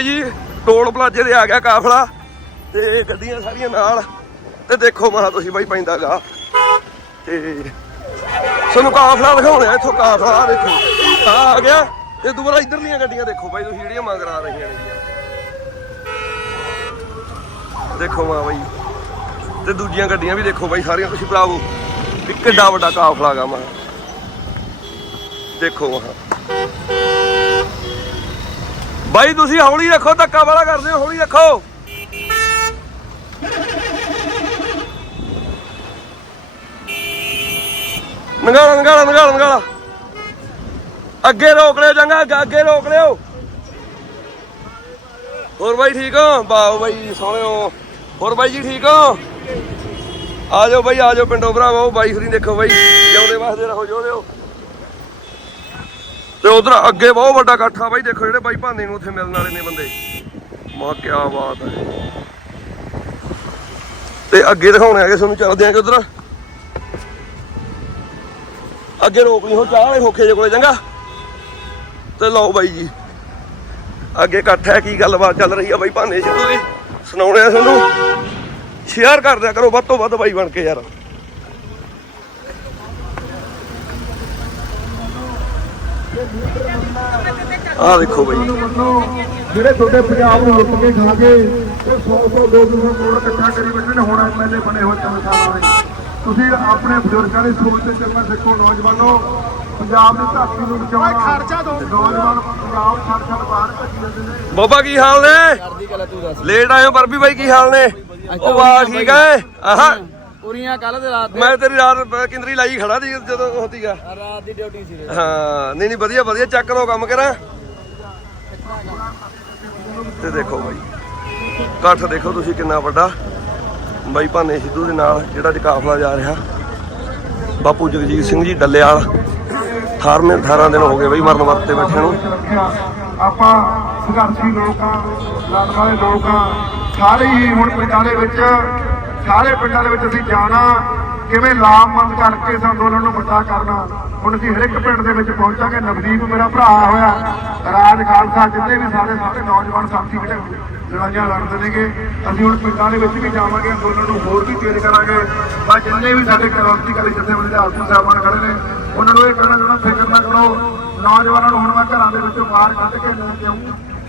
ਬਾਈ ਜੀ, ਟੋਲ ਪਲਾਜੇ ਤੇ ਆ ਗਿਆ ਕਾਫਲਾ ਤੇ ਗੱਡੀਆਂ ਸਾਰੀਆਂ ਨਾਲ। ਤੇ ਦੇਖੋ ਮਹਾ ਤੁਸੀਂ ਬਾਈ ਪੈਂਦਾਗਾ ਤੇ ਤੁਹਾਨੂੰ ਕਾਫਲਾ ਦਿਖਾਉਣਾ ਇੱਥੋਂ ਕਾਫਲਾ ਦੇਖੋ। ਆਹ ਆ ਗਿਆ ਤੇ ਦੁਬਾਰਾ ਇਧਰਲੀਆਂ ਗੱਡੀਆਂ ਦੇਖੋ ਬਾਈ, ਤੁਸੀਂ ਜਿਹੜੀਆਂ ਮੰਗ ਰਾ ਰਹੀਆਂ ਨੇ। ਦੇਖੋ ਮਾ ਬਾਈ, ਤੇ ਦੂਜੀਆਂ ਗੱਡੀਆਂ ਵੀ ਦੇਖੋ ਬਾਈ, ਸਾਰੀਆਂ ਤੁਸੀਂ ਭਰਾਵੋ ਕਿੱਡਾ ਵੱਡਾ ਕਾਫਲਾ ਗਾ ਮਾ। ਦੇਖੋ ਮਾ। ਬਾਈ, ਤੁਸੀਂ ਹੌਲੀ ਰੱਖੋ, ਧੱਕਾ ਵਾਲਾ ਕਰਦੇ ਹੋ, ਹੌਲੀ ਰੱਖੋ। ਨਗਾਲਾ ਨਗਾਲਾ ਨਗਾਲਾ ਨਗਾਲਾ। ਅੱਗੇ ਰੋਕ ਲਿਓ ਚੰਗਾ ਅੱਗੇ- ਰੋਕ ਲਿਓ। ਹੋਰ ਬਾਈ ਠੀਕ ਹੋ? ਬਾਓ ਬਾਈ ਸੋਹਣਿਓ ਹੋਰ ਬਾਈ ਜੀ ਠੀਕ ਹੋ? ਆ ਜਾਓ ਬਾਈ, ਆ ਜਾਓ ਪਿੰਡੋਂ ਭਰਾਵੋ, ਬਾਈ ਫਰੀ ਦੇਖੋ ਬਾਈ, ਜਿਉਂਦੇ ਵਾਸਤੇ ਰਹੋ ਜੋਦੇ ਤੇ ਉਧਰ ਅੱਗੇ ਬਹੁਤ ਵੱਡਾ ਇਕੱਠ ਆ ਬਾਈ, ਦੇਖੋ ਜਿਹੜੇ ਬਾਈ ਭਾਂਦੇ ਨੂੰ ਉੱਥੇ ਮਿਲਣ ਵਾਲੇ ਨੇ ਬੰਦੇ। ਮਾ ਕੀ ਬਾਤ ਹੈ। ਤੇ ਅੱਗੇ ਦਿਖਾਉਣੇ ਹੈਗੇ ਤੁਹਾਨੂੰ, ਚੱਲਦੇ ਆਂ ਉਧਰ। ਅੱਗੇ ਰੋਕ ਲਈ ਹੋ ਚਾਹ ਵਾਲੇ ਹੋਖੇ ਜੇ ਕੋਲੇ, ਚੰਗਾ। ਤੇ ਲਓ ਬਾਈ ਜੀ। ਅੱਗੇ ਇਕੱਠ ਹੈ, ਕੀ ਗੱਲਬਾਤ ਚੱਲ ਰਹੀ ਆ ਬਾਈ ਭਾਨੇ ਸਿੱਧੂ ਦੀ। ਸੁਣਾਉਣੇ ਆ ਤੁਹਾਨੂੰ। ਸ਼ੇਅਰ ਕਰ ਦਿਆ ਕਰੋ, ਵੱਧ ਤੋਂ ਵੱਧ ਬਾਈ ਬਣ ਕੇ ਯਾਰ। ਆਹ ਦੇਖੋ ਬਾਈ। ਜਿਹੜੇ ਤੁਹਾਡੇ ਪੰਜਾਬ ਨੂੰ ਲੁੱਟ ਕੇ ਖਾ ਗਏ ਉਹ 100 100 200 ਕਰੋੜ ਇਕੱਠਾ ਕਰੀ ਬੈਠੇ ਨੇ ਹੁਣ ਐਮਐਲਏ ਬਣੇ ਹੋਏ ਤਿੰਨ ਸਾਲਾਂ ਦੇ ਤੁਸੀਂ ਆਪਣੇ ਬਜ਼ੁਰਗਾਂ ਦੀ ਸੋਚ ਤੇ ਚੱਲਣਾ ਸਿੱਖੋ ਨੌਜਵਾਨੋ ਪੰਜਾਬ ਦੀ ਧਰਤੀ ਨੂੰ ਬਚਾਉਣਾ ਨੌਜਵਾਨ ਪੰਜਾਬ ਛੱਡ ਛੱਡ ਬਾਹਰ ਭੱਜੀ ਜਾਂਦੇ ਨੇ। ਬਾਬਾ ਕੀ ਹਾਲ ਨੇ? ਲੇਟ ਆਇਓ ਬਰਬੀ ਬਾਈ ਕੀ ਹਾਲ ਨੇ? ਉਹ ਵਾਹ ਠੀਕ ਹੈ ਆਹਾ। ਪੂਰੀਆਂ ਕੱਲ ਦੇ ਰਾਤ ਮੈਂ ਤੇਰੀ ਰਾਤ ਕਿੰਦਰੀ ਲਾਈ ਖੜਾ ਸੀ ਜਦੋਂ ਹੁੰਦੀਗਾ ਰਾਤ ਦੀ ਡਿਊਟੀ ਸੀ। ਹਾਂ ਨਹੀਂ ਨਹੀਂ ਵਧੀਆ ਵਧੀਆ ਚੱਕ ਲਓ ਕੰਮ ਕਰਾਂ। ਤੇ ਦੇਖੋ ਬਾਈ ਇਕੱਠ ਦੇਖੋ ਤੁਸੀਂ ਕਿੰਨਾ ਵੱਡਾ। ਬਾਈ ਭਾਨੇ ਸਿੱਧੂ ਦੇ ਨਾਲ ਜਿਹੜਾ ਅੱਜ ਕਾਫਲਾ ਜਾ ਰਿਹਾ। ਬਾਪੂ ਜਗਜੀਤ ਸਿੰਘ ਜੀ ਡੱਲੇਵਾਲ 18ਵੇਂ 18 ਦਿਨ ਹੋ ਗਏ ਬਈ ਮਰਨ ਵਰਤ ਤੇ ਬੈਠੇ ਨੂੰ। ਆਪਾਂ ਸੰਘਰਸ਼ੀ ਲੋਕ ਲੜਨ ਵਾਲੇ ਲੋਕ ਸਾਰੇ ਹੀ ਹੁਣ ਪਿੰਡਾਂ ਦੇ ਵਿੱਚ ਸਾਰੇ ਪਿੰਡਾਂ ਦੇ ਵਿੱਚ ਅਸੀਂ ਜਾਣਾ, ਕਿਵੇਂ ਲਾਮਬੰਦ ਕਰਕੇ ਇਸ ਅੰਦੋਲਨ ਨੂੰ ਵੱਡਾ ਕਰਨਾ, ਹੁਣ ਅਸੀਂ ਹਰ ਇੱਕ ਪਿੰਡ ਦੇ ਵਿੱਚ ਪਹੁੰਚਾਂਗੇ। ਨਵਦੀਪ ਮੇਰਾ ਭਰਾ ਹੋਇਆ, ਰਾਜ ਖਾਲਸਾ, ਜਿੰਨੇ ਵੀ ਸਾਡੇ ਸਾਰੇ ਨੌਜਵਾਨ ਸਾਥੀ ਜਿਹੜੇ ਲੜਾਈਆਂ ਲੜਦੇ ਨੇਗੇ। ਅਸੀਂ ਹੁਣ ਪਿੰਡਾਂ ਦੇ ਵਿੱਚ ਵੀ ਜਾਵਾਂਗੇ ਅੰਦੋਲਨ ਨੂੰ ਹੋਰ ਵੀ ਤੇਜ਼ ਕਰਾਂਗੇ। ਬਾ ਜਿੰਨੇ ਵੀ ਸਾਡੇ ਕ੍ਰਾਂਤੀਕਾਰੀ ਜਥੇਬੰਦੀ ਦੇ ਆਗੂ ਸਾਹਿਬਾਨ ਖੜੇ ਨੇ, ਉਹਨਾਂ ਨੂੰ ਇਹ ਕਹਿਣਾ ਚਾਹੁੰਦਾ ਫਿਕਰ ਨਾ ਕਰੋ। ਨੌਜਵਾਨਾਂ ਨੂੰ ਹੁਣ ਮੈਂ ਘਰਾਂ ਦੇ ਵਿੱਚੋਂ ਬਾਹਰ ਕੱਢ ਕੇ ਲੈ ਕੇ ਆਊਂ।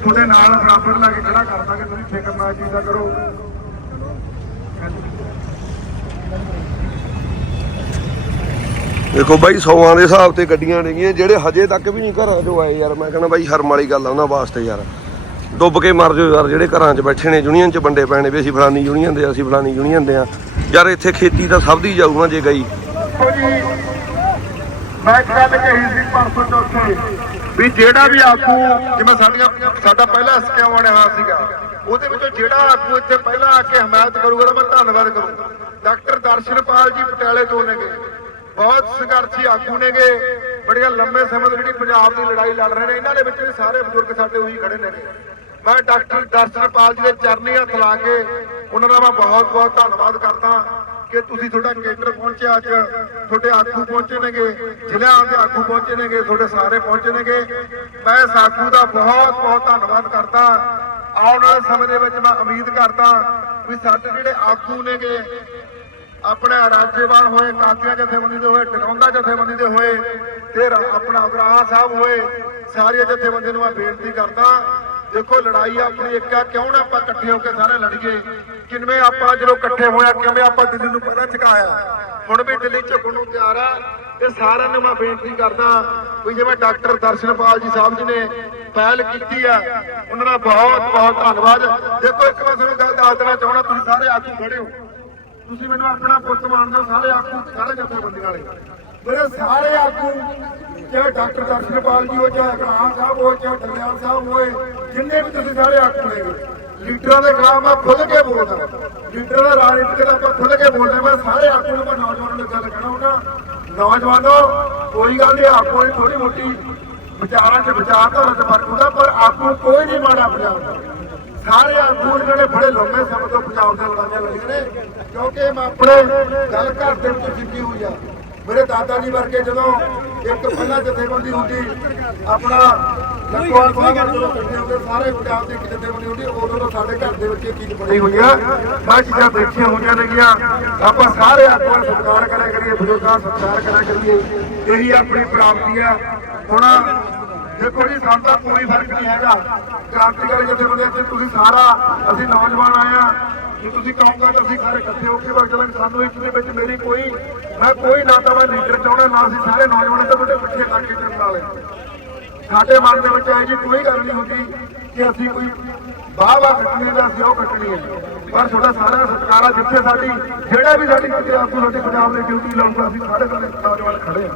ਤੁਹਾਡੇ ਨਾਲ ਬਰਾਬਰ ਲਾ ਕੇ ਖੜਾ ਕਰ ਦਾਂਗੇ, ਤੁਸੀਂ ਫਿਕਰ ਨਾ ਚੀਜ਼ ਦਾ ਕਰੋ। ਦੇਖੋ ਬਾਈ, ਸੌਆਂ ਦੇ ਹਿਸਾਬ ਤੇ ਗੱਡੀਆਂ ਨੇਗੀਆਂ, ਜਿਹੜੇ ਹਜੇ ਤੱਕ ਵੀ ਨਹੀਂ ਘਰਾਂ ਚੋਂ ਆਏ ਯਾਰ। ਮੈਂ ਕਹਿੰਦਾ ਬਾਈ, ਸ਼ਰਮ ਵਾਲੀ ਗੱਲ ਆ ਉਹਨਾਂ ਵਾਸਤੇ ਯਾਰ। ਡੁੱਬ ਕੇ ਮਰ ਜਾਓ ਯਾਰ, ਜਿਹੜੇ ਘਰਾਂ 'ਚ ਬੈਠੇ ਨੇ, ਯੂਨੀਅਨ 'ਚ ਵੰਡੇ ਪੈਣੇ ਵੀ ਅਸੀਂ ਫਲਾਨੀ ਯੂਨੀਅਨ ਦੇ ਅਸੀਂ ਫਲਾਨੀ ਯੂਨੀਅਨ ਦੇ ਆ। ਯਾਰ ਇੱਥੇ ਖੇਤੀ ਤਾਂ ਸਭ ਦੀ ਜਾਊਗਾ ਜੇ ਗਈ। ਮੈਂ ਇੱਕ ਕਹੀ ਸੀ ਪਰਸੋਂ ਚੌਥੇ, ਵੀ ਜਿਹੜਾ ਵੀ ਆਗੂ, ਜਿਵੇਂ ਸਾਡੀਆਂ ਸਾਡਾ ਪਹਿਲਾ ਸਕਿਆਵਾਂ ਵਾਲੇ ਸੀਗਾ, ਉਹਦੇ ਵਿੱਚੋਂ ਜਿਹੜਾ ਆਗੂ ਇੱਥੇ ਪਹਿਲਾਂ ਆ ਕੇ ਹਮਾਇਤ ਕਰੂਗਾ ਮੈਂ ਧੰਨਵਾਦ ਕਰੂੰਗਾ। ਡਾਕਟਰ ਦਰਸ਼ਨਪਾਲ ਜੀ ਪਟਿਆਲੇ ਤੋਂ ਨੇਗੇ ਬਹੁਤ ਸੰਘਰਸ਼ੀ ਆਗੂ ਨੇਗੇ। ਬੜੀਆਂ ਲੰਮੇ ਸਮੇਂ ਤੋਂ ਜਿਹੜੀ ਪੰਜਾਬ ਦੀ ਲੜਾਈ ਲੜ ਰਹੇ ਨੇ, ਇਹਨਾਂ ਦੇ ਵਿੱਚ ਵੀ ਸਾਰੇ ਬਜ਼ੁਰਗ ਸਾਡੇ ਉਹੀ ਖੜੇ ਨੇ ਮੈਂ ਡਾਕਟਰ ਦਰਸ਼ਨਪਾਲ ਜੀ ਦੇ ਚਰਨੀ ਹੱਥ ਲਾ ਕੇ ਉਹਨਾਂ ਦਾ ਮੈਂ ਬਹੁਤ ਬਹੁਤ ਧੰਨਵਾਦ ਕਰਦਾ ਕਿ ਤੁਸੀਂ ਤੁਹਾਡਾ ਕੇਂਦਰ ਪਹੁੰਚਿਆ ਅੱਜ। ਤੁਹਾਡੇ ਆਗੂ ਪਹੁੰਚੇ ਨੇਗੇ, ਜ਼ਿਲ੍ਹਿਆਂ ਦੇ ਆਗੂ ਪਹੁੰਚੇ ਨੇਗੇ, ਤੁਹਾਡੇ ਸਾਰੇ ਪਹੁੰਚੇ ਨੇਗੇ। ਮੈਂ ਇਸ ਆਗੂ ਦਾ ਬਹੁਤ ਬਹੁਤ ਧੰਨਵਾਦ ਕਰਦਾ। ਆਉਣ ਵਾਲੇ ਸਮੇਂ ਦੇ ਵਿੱਚ ਮੈਂ ਉਮੀਦ ਕਰਦਾ ਵੀ ਸਾਡੇ ਜਿਹੜੇ ਆਗੂ ਨੇਗੇ ਆਪਣੇ ਰਾਜੇਵਾਨ ਹੋਏ ਕਾਤੀਆਂ ਜਥੇਬੰਦੀ ਦੇ ਹੋਏ, ਟਿਕਾਉਂਦਾ ਜਥੇਬੰਦੀ ਦੇ ਹੋਏ ਤੇ ਆਪਣਾ ਉਗਰਾਹਾਂ ਸਾਹਿਬ ਹੋਏ, ਸਾਰੀਆਂ ਜਥੇਬੰਦੀਆਂ ਨੂੰ ਮੈਂ ਬੇਨਤੀ ਕਰਦਾ, ਦੇਖੋ ਲੜਾਈ ਆਪਣੀ ਇੱਕ ਆ, ਕਿਉਂ ਨਾ ਆਪਾਂ ਇਕੱਠੇ ਹੋ ਕੇ ਸਾਰੇ ਲੜੀਏ? ਕਿਵੇਂ ਆਪਾਂ ਜਦੋਂ ਇਕੱਠੇ ਹੋਇਆ ਕਿਵੇਂ ਆਪਾਂ ਦਿੱਲੀ ਨੂੰ ਪਹਿਲਾਂ ਝੁਕਾਇਆ? ਹੁਣ ਵੀ ਦਿੱਲੀ ਝੁਕਣ ਨੂੰ ਤਿਆਰ ਆ ਤੇ ਸਾਰਿਆਂ ਨੂੰ ਮੈਂ ਬੇਨਤੀ ਕਰਦਾ ਵੀ ਜਿਵੇਂ ਡਾਕਟਰ ਦਰਸ਼ਨਪਾਲ ਜੀ ਸਾਹਿਬ ਜੀ ਨੇ ਪਹਿਲ ਕੀਤੀ ਆ, ਉਹਨਾਂ ਦਾ ਬਹੁਤ ਬਹੁਤ ਧੰਨਵਾਦ। ਦੇਖੋ ਇੱਕ ਮੈਂ ਤੁਹਾਨੂੰ ਗੱਲ ਦੱਸ ਦੇਣਾ ਚਾਹਣਾ ਤੁਸੀਂ ਸਾਰੇ ਆਗੂ ਖੜੇ ਹੋ। ਤੁਸੀਂ ਮੈਨੂੰ ਆਪਣਾ ਪੁੱਤ ਮੰਨਦੇ ਹੋ, ਸਾਰੇ ਆਗੂ, ਸਾਰੇ ਜਥੇਬੰਦੀਆਂ ਵਾਲੇ। ਮੇਰੇ ਸਾਰੇ ਆਗੂ, ਚਾਹੇ ਡਾਕਟਰ ਦਰਸ਼ਨਪਾਲ ਜੀ ਹੋ, ਚਾਹੇ ਅਗਰਾਹ ਸਾਹਿਬ ਹੋ, ਚਾਹੇ ਡੱਲਿਆਲ ਸਾਹਿਬ ਹੋਏ, ਜਿੰਨੇ ਵੀ ਤੁਸੀਂ ਸਾਰੇ ਆਗੂ ਨੇ, ਲੀਡਰਾਂ ਦੇ ਖਿਲਾਫ ਮੈਂ ਖੁੱਲ ਕੇ ਬੋਲਦਾ ਲੀਡਰਾਂ ਦਾ ਰਾਜਨੀਤਿਕ ਦਾ ਆਪਾਂ ਖੁੱਲ ਕੇ ਬੋਲਦੇ ਮੈਂ ਸਾਰੇ ਆਗੂ ਨੂੰ ਮੈਂ ਨੌਜਵਾਨਾਂ ਨੂੰ ਗੱਲ ਕਹਿਣਾ ਹੁੰਦਾ। ਨੌਜਵਾਨੋ, ਕੋਈ ਗੱਲ ਨਹੀਂ ਆਪੋ ਹੀ ਥੋੜੀ ਮੋਟੀ ਵਿਚਾਰਾਂ 'ਚ ਵਿਚਾਰ ਧਾਰਾ ਤੇ ਹੁੰਦਾ ਪਰ ਆਗੂ ਕੋਈ ਨਹੀਂ ਮਾੜਾ ਪੰਜਾਬ ਦਾ ਸਾਰੇ ਆਗੂ ਜਿਹੜੇ ਬੜੇ ਲੰਮੇ ਸਮੇਂ ਤੋਂ ਪੰਜਾਬ ਦੇ ਲੜਾਈਆਂ ਲੜੀਆਂ ਨੇ, ਕਿਉਂਕਿ ਮੈਂ ਆਪਣੇ ਗੱਲ ਘਰ ਦੇ ਵਿੱਚ ਜਿੱਤੀ ਹੋਈ ਆ। ਮੇਰੇ ਦਾਦਾ ਜੀ ਵਰਗੇ ਜਦੋਂ ਇੱਕ ਪਹਿਲਾਂ ਜਥੇਬੰਦੀ ਹੁੰਦੀ, ਆਪਣਾ ਲੱਖੋਵਾਲ ਸਾਹਿਬ ਜਦੋਂ ਇਕੱਠੇ ਹੁੰਦੇ ਸਾਰੇ ਪੰਜਾਬ ਦੇ ਇੱਕ ਹੁੰਦੀ, ਉਦੋਂ ਤੋਂ ਸਾਡੇ ਘਰ ਦੇ ਵਿੱਚ ਇਹ ਚੀਜ਼ ਬਣੀ ਹੋਈ ਆ। ਬਸ ਚੀਜ਼ਾਂ ਦੇਖੀਆਂ ਹੋਈਆਂ ਨੇਗੀਆਂ। ਆਪਾਂ ਸਾਰੇ ਆਗੂਆਂ ਦਾ ਸਤਿਕਾਰ ਕਰਿਆ ਕਰੀਏ ਬਜ਼ੁਰਗਾਂ ਦਾ ਸਤਿਕਾਰ ਕਰਿਆ ਕਰੀਏ। ਇਹੀ ਆਪਣੀ ਪ੍ਰਾਪਤੀ ਆ। ਹੁਣ ਦੇਖੋ ਜੀ ਸਾਨੂੰ ਤਾਂ ਕੋਈ ਫ਼ਰਕ ਨਹੀਂ ਹੈਗਾ। ਕ੍ਰਾਂਤੀਕਾਰੀ ਜਥੇਬੰਦੀਆਂ ਤੇ ਤੁਸੀਂ ਸਾਰਾ, ਅਸੀਂ ਨੌਜਵਾਨ ਆਏ ਆ ਜੇ ਤੁਸੀਂ ਕਹੋਗੇ ਤਾਂ ਅਸੀਂ ਸਾਰੇ ਇਕੱਠੇ ਹੋ ਕੇ ਵਗ ਚੱਲਾਂਗੇ ਸਾਨੂੰ ਇਸ ਦੇ ਵਿੱਚ ਮੇਰੀ ਕੋਈ, ਮੈਂ ਕੋਈ ਨਾ ਤਾਂ ਮੈਂ ਲੀਡਰ ਚਾਹੁੰਦਾ, ਨਾ ਅਸੀਂ ਸਾਰੇ ਨੌਜਵਾਨ ਤਾਂ ਤੁਹਾਡੇ ਪਿੱਛੇ ਲੱਗ ਕੇ ਚੱਲਣ ਵਾਲੇ। ਸਾਡੇ ਮਨ ਦੇ ਵਿੱਚ ਇਹ ਜੀ ਕੋਈ ਗੱਲ ਨਹੀਂ ਹੁੰਦੀ ਕਿ ਅਸੀਂ ਕੋਈ ਬਾਹ ਬਾਹ ਕੱਟਣੀ ਹੈ ਜਾਂ ਅਸੀਂ ਉਹ ਕੱਟਣੀ ਹੈ। ਪਰ ਤੁਹਾਡਾ ਸਾਰਾ ਸਤਿਕਾਰ ਆ, ਜਿੱਥੇ ਸਾਡੀ, ਜਿਹੜਾ ਵੀ ਸਾਡੀ ਕਿਤੇ ਆਗੂ ਸਾਡੇ ਪੰਜਾਬ ਦੇ ਡਿਊਟੀ ਲਾਉਂਦਾ ਅਸੀਂ ਸਾਰੇ ਸਾਰੇ ਨੌਜਵਾਨ ਖੜੇ ਆ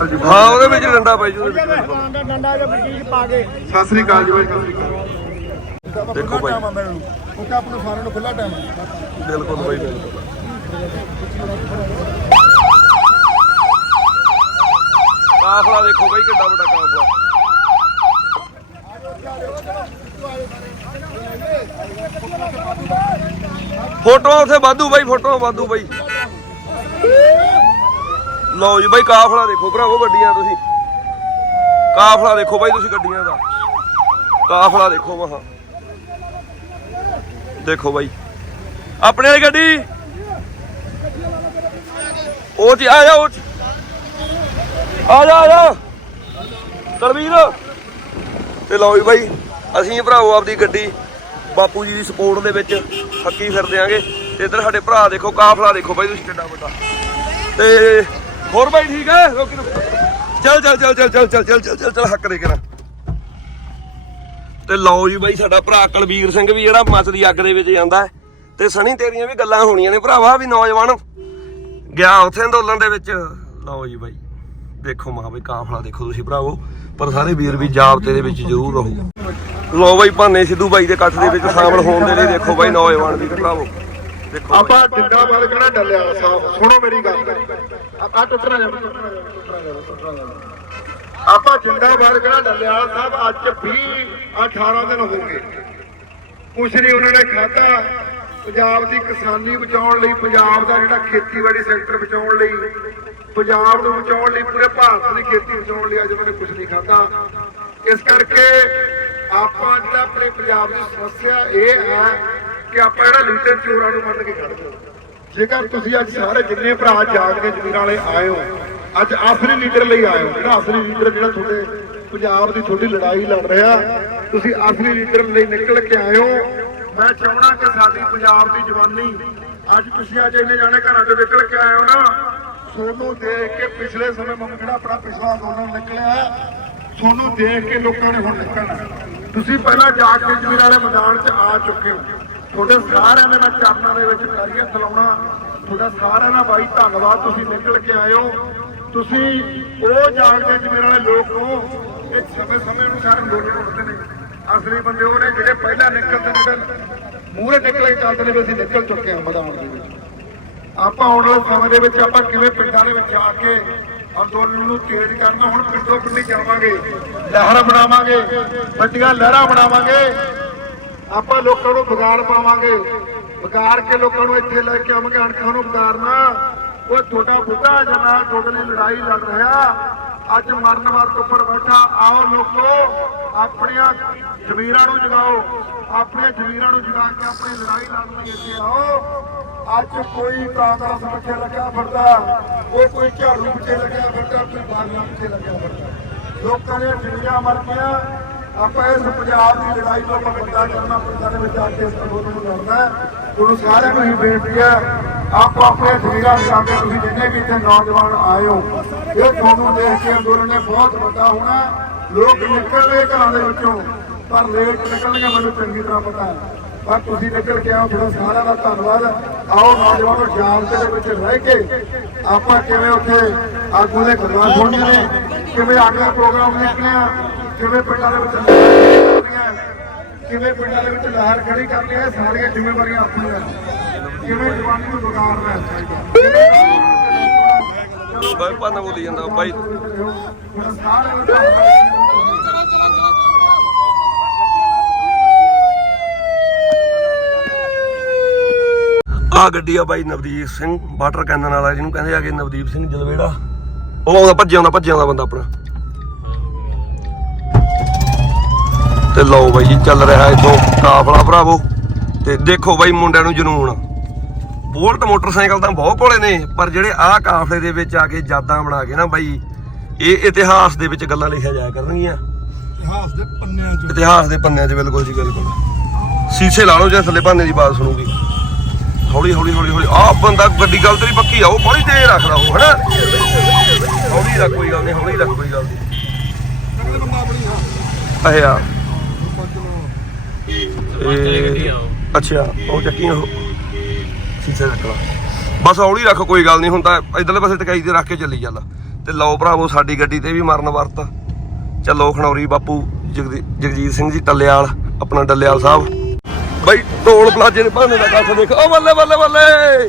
ਹਾਂ ਉਹਦੇ ਵਿੱਚ ਡੰਡਾ ਪੈ ਜੂ ਉਹਦੇ ਵਿੱਚ। ਦਾ ਡੰਡਾ ਜਾਂ ਬਟੀਕ ਪਾ ਕੇ। ਸਤਿ ਸ੍ਰੀ ਅਕਾਲ ਜੀ ਬਾਈ ਸਤਿ ਸ੍ਰੀ ਅਕਾਲ। ਦੇਖੋ ਬਾਈ। ਕਿਉਂਕਿ ਆਪਣੇ ਸਾਰਿਆਂ ਨੂੰ ਖੁੱਲਾ ਟਾਈਮ ਬਿਲਕੁਲ ਬਾਈ ਬਿਲਕੁਲ। ਕਾਫਲਾ ਦੇਖੋ ਬਾਈ ਕਿੱਡਾ ਵੱਡਾ ਕਾਫਲਾ। ਫੋਟੋ ਉਥੇ ਵਾਧੂ ਬਾਈ ਫੋਟੋ ਵਾਧੂ ਬਾਈ। ਲਓ ਜੀ ਬਾਈ ਕਾਫਲਾ ਦੇਖੋ ਭਰਾਵੋ ਗੱਡੀਆਂ ਤੁਸੀਂ। ਕਾਫਲਾ ਦੇਖੋ ਬਾਈ ਤੁਸੀਂ ਗੱਡੀਆਂ ਦਾ। ਕਾਫਲਾ ਦੇਖੋ ਮਹਾ। ਦੇਖੋ ਬਾਈ। ਆਪਣੇ ਵਾਲੀ ਗੱਡੀ? ਉਹ ਚ ਆ ਜਾ, ਉਹ ਆ ਜਾ ਆ ਜਾ। ਤਲਵੀਰ ਤੇ ਲਓ ਜੀ ਬਾਈ, ਅਸੀਂ ਭਰਾਵੋ ਆਪਦੀ ਗੱਡੀ ਬਾਪੂ ਜੀ ਦੀ ਸਪੋਰਟ ਦੇ ਵਿੱਚ ਹੱਕੀ ਫਿਰਦੇ ਆਂਗੇ। ਤੇ ਇੱਧਰ ਸਾਡੇ ਭਰਾ ਦੇਖੋ, ਕਾਫਲਾ ਦੇਖੋ ਬਾਈ ਤੁਸੀਂ ਕਿੰਨਾ ਵੱਡਾ। ਤੇ ਹੋਰ ਬਾਈ ਠੀਕ ਹੈ ਰੁਕ ਰੁਕ। ਚੱਲ ਚੱਲ ਚੱਲ ਚੱਲ ਚੱਲ ਚੱਲ ਚੱਲ ਚੱਲ ਚੱਲ ਚੱਲ ਹੱਕ ਦੇ ਕਰਾਂ ਤੇ ਲਓ ਜੀ ਬਾਈ ਸਾਡਾ ਭਰਾ ਕੁਲਬੀਰ ਸਿੰਘ ਵੀ ਜਿਹੜਾ ਮੱਚ ਦੀ ਅੱਗ ਦੇ ਵਿੱਚ ਜਾਂਦਾ ਤੇ ਸਣੀ ਤੇਰੀਆਂ ਵੀ ਗੱਲਾਂ ਹੋਣੀਆਂ ਨੇ ਭਰਾਵਾ ਵੀ ਨੌਜਵਾਨ ਗਿਆ ਉੱਥੇ ਅੰਦੋਲਨ ਦੇ ਵਿੱਚ ਲਓ ਜੀ ਬਾਈ ਦੇਖੋ ਮਾ ਬਈ ਕਾਫਲਾ ਦੇਖੋ ਤੁਸੀਂ ਭਰਾਵੋ ਪਰ ਸਾਰੇ ਵੀਰ ਵੀ ਜਾਬਤੇ ਦੇ ਵਿੱਚ ਜ਼ਰੂਰ ਰਹੋ ਲਓ ਬਾਈ ਭਾਨੇ ਸਿੱਧੂ ਬਾਈ ਦੇ ਇਕੱਠ ਦੇ ਵਿੱਚ ਸ਼ਾਮਲ ਹੋਣ ਦੇ ਲਈ ਦੇਖੋ ਬਾਈ ਨੌਜਵਾਨ ਵੀ ਭਰਾਵੋ ਦੇਖੋ। ਆਪਾਂ ਜਿੰਦਾਬਾਦ ਕਹਿਣਾ ਡੱਲਿਆ ਸਾਹਿਬ ਸੁਣੋ ਮੇਰੀ ਗੱਲ ਆ ਟੁੱਟਣਾ ਜਾ ਆਪਾਂ ਜਿੰਦਾਬਾਦ ਕਹਿਣਾ ਡੱਲਿਆ ਸਾਹਿਬ, ਅੱਜ 20 18 ਦਿਨ ਹੋ ਗਏ। ਕੁਛ ਨਹੀਂ ਉਹਨਾਂ ਨੇ ਖਾਧਾ। ਪੰਜਾਬ ਦੀ ਕਿਸਾਨੀ ਬਚਾਉਣ ਲਈ, ਪੰਜਾਬ ਦਾ ਜਿਹੜਾ ਖੇਤੀਬਾੜੀ ਸੈਕਟਰ ਬਚਾਉਣ ਲਈ, ਪੰਜਾਬ ਨੂੰ ਬਚਾਉਣ ਲਈ ਪੂਰੇ ਭਾਰਤ ਦੀ ਖੇਤੀ ਬਚਾਉਣ ਲਈ ਅੱਜ ਉਹਨਾਂ ਨੇ ਕੁਛ ਨਹੀਂ ਖਾਧਾ। ਇਸ ਕਰਕੇ ਆਪਾਂ ਜਿਹੜਾ ਆਪਣੇ ਪੰਜਾਬ ਦੀ ਸਮੱਸਿਆ ਇਹ ਹੈ ਕਿ ਆਪਾਂ ਜਿਹੜਾ ਲੀਡਰ ਚੋਰਾਂ ਨੂੰ ਮੰਨ ਕੇ ਖੜਦੇ ਹਾਂ। ਜੇਕਰ ਤੁਸੀਂ ਅੱਜ ਸਾਰੇ ਜਿੰਨੇ ਭਰਾ ਜਾਗ ਕੇ ਜ਼ਮੀਰਾਂ ਵਾਲੇ ਆਏ ਹੋ, ਅੱਜ ਅਸਲੀ ਲੀਡਰ ਲਈ ਆਏ ਹੋ, ਜਿਹੜਾ ਅਸਲੀ ਲੀਡਰ ਜਿਹੜਾ ਤੁਹਾਡੇ ਪੰਜਾਬ ਦੀ ਤੁਹਾਡੀ ਲੜਾਈ ਲੜ ਰਿਹਾ, ਤੁਸੀਂ ਆਖਰੀ ਲੀਡਰ ਲਈ ਨਿਕਲ ਕੇ ਆਏ ਹੋ। ਮੈਂ ਚਾਹਣਾ ਕਿ ਸਾਡੀ ਪੰਜਾਬ ਦੀ ਜਵਾਨੀ ਅੱਜ ਤੁਸੀਂ ਅੱਜ ਇੰਨੇ ਜਾਣੇ ਘਰਾਂ ਤੋਂ ਨਿਕਲ ਕੇ ਆਏ ਹੋ ਨਾ ਤੁਹਾਨੂੰ ਦੇਖ ਕੇ ਪਿਛਲੇ ਸਮੇਂ ਮੰਨ ਜਿਹੜਾ ਆਪਣਾ ਪਿਛਲਾ ਅੰਦੋਲਨ ਨਿਕਲਿਆ ਤੁਹਾਨੂੰ ਦੇਖ ਕੇ ਲੋਕਾਂ ਨੇ ਹੁਣ ਨਿਕਲਣਾ। ਤੁਸੀਂ ਪਹਿਲਾਂ ਜਾ ਕੇ ਜਮੀਰ ਵਾਲੇ ਮੈਦਾਨ 'ਚ ਆ ਚੁੱਕੇ ਹੋ। ਤੁਹਾਡੇ ਸਾਰਿਆਂ ਦੇ ਮੈਂ ਚਰਨਾਂ ਦੇ ਵਿੱਚ ਕਰੀਏ ਚਲਾਉਣਾ, ਤੁਹਾਡਾ ਸਾਰਿਆਂ ਦਾ ਬਾਈ ਧੰਨਵਾਦ, ਤੁਸੀਂ ਨਿਕਲ ਕੇ ਆਏ ਹੋ। ਤੁਸੀਂ ਉਹ ਜਾਗ ਕੇ ਵਾਲੇ ਲੋਕ ਹੋ, ਇਹ ਸਮੇਂ ਸਮੇਂ ਨੂੰ ਸਾਰੇ ਅੰਦੋਲਨ ਉੱਠਦੇ ਨੇ। ਅਸਲੀ ਬੰਦੇ ਉਹ ਨੇ ਜਿਹੜੇ ਪਹਿਲਾਂ ਨਿਕਲਦੇ ਨੇ ਮੂਹਰੇ ਨਿਕਲ ਕੇ ਚੱਲਦੇ ਨੇ ਵੀ ਅਸੀਂ ਨਿਕਲ ਚੁੱਕੇ ਹਾਂ ਮੈਦਾਨ ਦੇ ਵਿੱਚ। ਆਪਾਂ ਆਉਣ ਵਾਲੇ ਸਮੇਂ ਦੇ ਵਿੱਚ ਆਪਾਂ ਕਿਵੇਂ ਪਿੰਡਾਂ ਦੇ ਵਿੱਚ ਆ ਕੇ ਅੰਦੋਲਨ ਨੂੰ ਤੇਜ਼ ਕਰਨਾ, ਹੁਣ ਪਿੰਡੋਂ ਪਿੰਡੀ ਜਾਵਾਂਗੇ, ਲਹਿਰ ਬਣਾਵਾਂਗੇ, ਵੱਡੀਆਂ ਲਹਿਰਾਂ ਬਣਾਵਾਂਗੇ। ਆਪਾਂ ਲੋਕਾਂ ਨੂੰ ਵਿਗਾੜ ਪਾਵਾਂਗੇ। ਵਿਗਾੜ ਕੇ ਲੋਕਾਂ ਨੂੰ ਇੱਥੇ ਲੈ ਕੇ ਆਵਾਂਗੇ, ਅਣਖਾਂ ਨੂੰ ਵਿਗਾੜਨਾ। ਉਹ ਤੁਹਾਡਾ ਬੁੱਢਾ ਜਨਾ ਤੁਹਾਡੇ ਲਈ ਲੜਾਈ ਲੜ ਰਿਹਾ। ਅੱਜ ਮਰਨ ਵਰਤ ਉੱਪਰ ਬੈਠਾ। ਆਓ ਲੋਕੋ, ਆਪਣੀਆਂ ਜ਼ਮੀਰਾਂ ਨੂੰ ਜਗਾਓ। ਆਪਣੀਆਂ ਜ਼ਮੀਰਾਂ ਨੂੰ ਜਗਾ ਕੇ ਆਪਣੀ ਲੜਾਈ ਲੜਨ ਲਈ ਇੱਥੇ ਆਓ। ਅੱਜ ਕੋਈ ਕਾਂਗਰਸ ਪਿੱਛੇ ਲੱਗਿਆ ਫਿਰਦਾ। ਉਹ ਕੋਈ ਝਾੜੂ ਪਿੱਛੇ ਲੱਗਿਆ ਫਿਰਦਾ, ਕੋਈ ਬਾਗਾਂ ਪਿੱਛੇ ਲੱਗਿਆ ਫਿਰਦਾ। ਲੋਕਾਂ ਦੀਆਂ ਜ਼ਿੰਦਗੀਆਂ ਮਰ ਗਈਆਂ। ਆਪਾਂ ਇਸ ਪੰਜਾਬ ਦੀ ਲੜਾਈ ਤੋਂ ਆਪਾਂ ਕਰਨਾ ਪਿੰਡਾਂ ਦੇ ਵਿੱਚ ਆ ਕੇ ਇਸ ਅੰਦੋਲਨ ਨੂੰ ਲੜਨਾ ਤੁਹਾਨੂੰ ਸਾਰਿਆਂ ਨੂੰ ਹੀ ਬੇਨਤੀ ਹੈ, ਆਪੋ ਆਪਣੇ ਜ਼ਿੰਦਗੀਆਂ ਜਾ ਤੁਸੀਂ ਜਿੰਨੇ ਵੀ ਇੱਥੇ ਨੌਜਵਾਨ ਆਏ ਹੋ, ਇਹ ਤੁਹਾਨੂੰ ਦੇਖ ਕੇ ਅੰਦੋਲਨ ਨੇ ਬਹੁਤ ਵੱਡਾ ਹੋਣਾ ਹੈ। ਲੋਕ ਨਿਕਲਣਗੇ ਘਰਾਂ ਦੇ ਵਿੱਚੋਂ, ਪਰ ਲੇਟ ਨਿਕਲਣਗੇ, ਮੈਨੂੰ ਚੰਗੀ ਤਰ੍ਹਾਂ ਪਤਾ ਹੈ। ਪਰ ਤੁਸੀਂ ਨਿਕਲ ਕੇ ਆਓ, ਤੁਹਾਡਾ ਸਾਰਿਆਂ ਦਾ ਧੰਨਵਾਦ ਆਓ ਨੌਜਵਾਨੋ ਸ਼ਾਂਤ ਦੇ ਵਿੱਚ ਰਹਿ ਕੇ ਆਪਾਂ ਕਿਵੇਂ ਉੱਥੇ ਆਗੂ ਦੇ ਗੱਲਾਂ ਸੁਣੀਆਂ ਨੇ, ਕਿਵੇਂ ਆਗੇ ਪ੍ਰੋਗਰਾਮ ਨਿਕਲਿਆ ਕਿਵੇਂ ਪਿੰਡਾਂ ਦੇ ਵਿੱਚ ਕਿਵੇਂ ਪਿੰਡਾਂ ਦੇ ਵਿੱਚ ਲਹਿਰ ਖੜੀ ਕਰਨੀ ਹੈ? ਸਾਰੀਆਂ ਜ਼ਿੰਮੇਵਾਰੀਆਂ ਆਪਣੀਆਂ ਕਿਵੇਂ ਜਵਾਨੀ ਨੂੰ ਵਿਗਾੜਨਾ ਹੈ ਬਾਈ ਪਾਣਾ ਬੋਲੀ ਜਾਂਦਾ ਬਾਈ। ਆ ਗੱਡੀ ਆ ਬਾਈ ਨਵਦੀਪ ਸਿੰਘ ਵਾਟਰ ਕੈਨਨ ਵਾਲਾ ਜਿਹਨੂੰ ਕਹਿੰਦੇ ਆਗੇ ਨਵਦੀਪ ਸਿੰਘ ਜਲਵੇੜਾ। ਉਹ ਆਉਂਦਾ ਭੱਜਿਆ ਆਉਂਦਾ ਭੱਜਿਆ ਆਉਂਦਾ ਬੰਦਾ ਆਪਣਾ। ਤੇ ਲਓ ਬਾਈ ਜੀ ਚੱਲ ਰਿਹਾ ਇਥੋਂ ਕਾਫਲਾ ਭਰਾਵੋ। ਤੇ ਦੇਖੋ ਬਾਈ ਮੁੰਡਿਆਂ ਨੂੰ ਜਨੂਨ। ਬੋਲਟ ਮੋਟਰਸਾਈਕਲ ਤਾਂ ਬਹੁਤ ਕੋਲੇ ਨੇ ਪਰ ਜਿਹੜੇ ਆਹ ਕਾਫਲੇ ਦੇ ਵਿੱਚ ਆ ਕੇ ਯਾਦਾਂ ਬਣਾ ਕੇ ਨਾ ਬਾਈ ਇਹ ਇਤਿਹਾਸ ਦੇ ਵਿੱਚ ਗੱਲਾਂ ਲਿਖਿਆ ਜਾਇਆ ਕਰਨਗੀਆਂ। ਇਤਿਹਾਸ ਦੇ ਪੰਨਿਆਂ 'ਚ। ਇਤਿਹਾਸ ਦੇ ਪੰਨਿਆਂ 'ਚ ਬਿਲਕੁਲ ਜੀ ਬਿਲਕੁਲ। ਸੀਸੇ ਲਾ ਲਓ ਜੇ ਥੱਲੇ ਭਾਨੇ ਦੀ ਬਾਤ ਸੁਣੂਗੀ। ਹੌਲੀ ਹੌਲੀ ਹੌਲੀ ਹੌਲੀ। ਆਹ ਬੰਦਾ ਗੱਡੀ ਗੱਲ ਤੇਰੀ ਪੱਕੀ ਆ ਉਹ ਬੜੀ ਤੇਜ਼ ਰੱਖਦਾ ਉਹ ਹਨਾ? ਹੌਲੀ ਰੱਖ ਕੋਈ ਗੱਲ ਨਹੀਂ ਹੌਲੀ ਰੱਖ ਕੋਈ ਗੱਲ ਨਹੀਂ ਅਹਿਆ ਇਹ ਅੱਛਾ ਉਹ ਚੱਕੀ ਉਹ। ਸੀਸੇ ਰੱਖ ਲਾ ਬਸ ਹੌਲੀ ਰੱਖ ਕੋਈ ਗੱਲ ਨਹੀਂ ਤਾਂ ਇਧਰਲੇ ਪਾਸੇ ਟਕਾਈ ਤੇ ਰੱਖ ਕੇ ਚੱਲੀ ਚੱਲ। ਤੇ ਲਓ ਭਰਾਵੋ ਸਾਡੀ ਗੱਡੀ ਤੇ ਵੀ ਮਰਨ ਵਰਤ। ਚੱਲੋ ਖਣੌਰੀ ਬਾਪੂ ਜਗਜੀਤ ਸਿੰਘ ਜੀ ਟੱਲਿਆਲ ਆਪਣਾ ਟੱਲਿਆਲ ਸਾਹਿਬ। ਬਾਈ ਟੋਲ ਪਲਾਜੇ ਨੇ ਭਾਣੇ ਦਾ ਕੱਖ ਦੇਖ। ਓ ਬੱਲੇ ਬੱਲੇ ਬੱਲੇ!